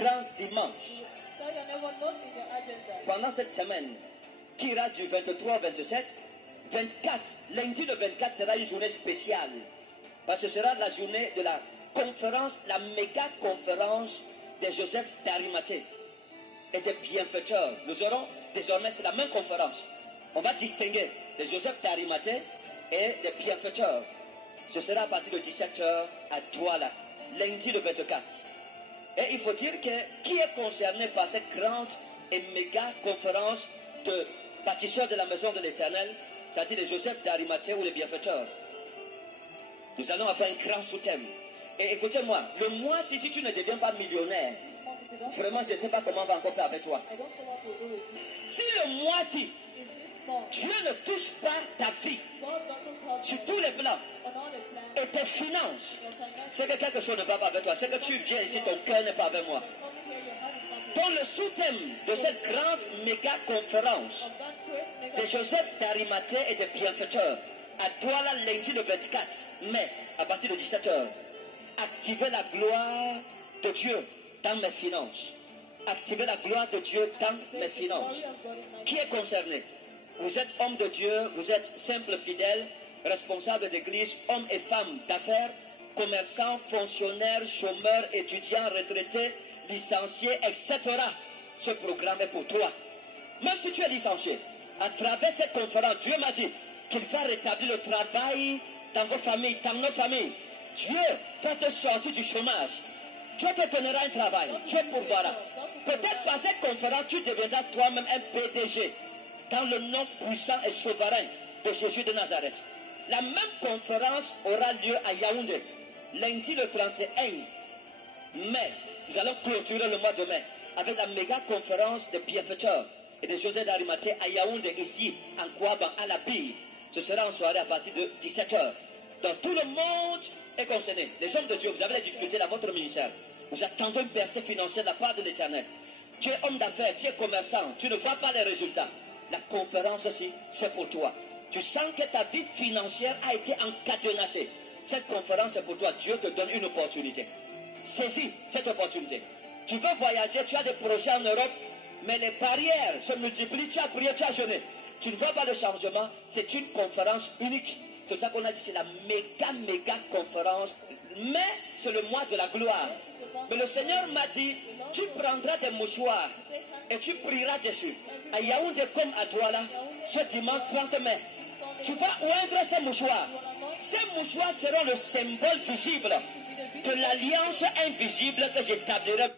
grand dimanche. Pendant cette semaine, qui ira du 23 au 27, 24, lundi le 24 sera une journée spéciale. Parce que ce sera la journée de la conférence, la méga conférence de Joseph d'Arimathée et des bienfaiteurs. Nous aurons désormais, c'est la même conférence. On va distinguer de Joseph d'Arimathée et des bienfaiteurs. Ce sera à partir de 17h à Douala, lundi le 24. Et il faut dire que qui est concerné par cette grande et méga conférence de bâtisseurs de la maison de l'Éternel, c'est-à-dire de Joseph d'Arimathée ou les bienfaiteurs. Nous allons faire un grand sous-thème. Et écoutez-moi, le mois, si tu ne deviens pas millionnaire, vraiment, je ne sais pas comment on va encore faire avec toi. Si le mois-ci, Dieu ne touche pas ta vie sur tous les plans et tes finances, c'est que quelque chose ne va pas avec toi. C'est que tu viens ici, ton cœur n'est pas avec moi. Donc le sous-thème de cette grande méga conférence de Joseph d'Arimathée et des bienfaiteurs à Douala lundi le 24 mai à partir de 17h. Activez la gloire de Dieu dans mes finances. Activez la gloire de Dieu dans mes finances. Qui est concerné? Vous êtes homme de Dieu, vous êtes simple fidèle, responsable d'église, hommes et femmes d'affaires, commerçants, fonctionnaires, chômeurs, étudiants, retraités, licenciés, etc. Ce programme est pour toi. Même si tu es licencié, à travers cette conférence, Dieu m'a dit qu'il va rétablir le travail dans vos familles, dans nos familles. Dieu va te sortir du chômage. Dieu te donnera un travail. Dieu pourvoira. Peut-être par cette conférence, tu deviendras toi-même un PDG dans le nom puissant et souverain de Jésus de Nazareth. La même conférence aura lieu à Yaoundé, lundi le 31 mai. Nous allons clôturer le mois de mai avec la méga conférence de bienfaiteurs et de Joseph d'Arimathée à Yaoundé, ici, en Kouaban, à la Bille. Ce sera en soirée à partir de 17h. Donc tout le monde est concerné. Les hommes de Dieu, vous avez des difficultés dans votre ministère. Vous attendez une percée financière de la part de l'Éternel. Tu es homme d'affaires, tu es commerçant, tu ne vois pas les résultats. La conférence aussi, c'est pour toi. Tu sens que ta vie financière a été encadenacée. Cette conférence est pour toi. Dieu te donne une opportunité. Saisis cette opportunité. Tu veux voyager, tu as des projets en Europe, mais les barrières se multiplient. Tu as prié, tu as jeûné. Tu ne vois pas le changement. C'est une conférence unique. C'est ça qu'on a dit, c'est la méga conférence. Mais c'est le mois de la gloire. Mais le Seigneur m'a dit, tu prendras des mouchoirs et tu prieras dessus. À Yaoundé comme à Douala, ce dimanche 30 mai. Tu vas oindre ces mouchoirs. Ces mouchoirs seront le symbole visible de l'alliance invisible que j'établirai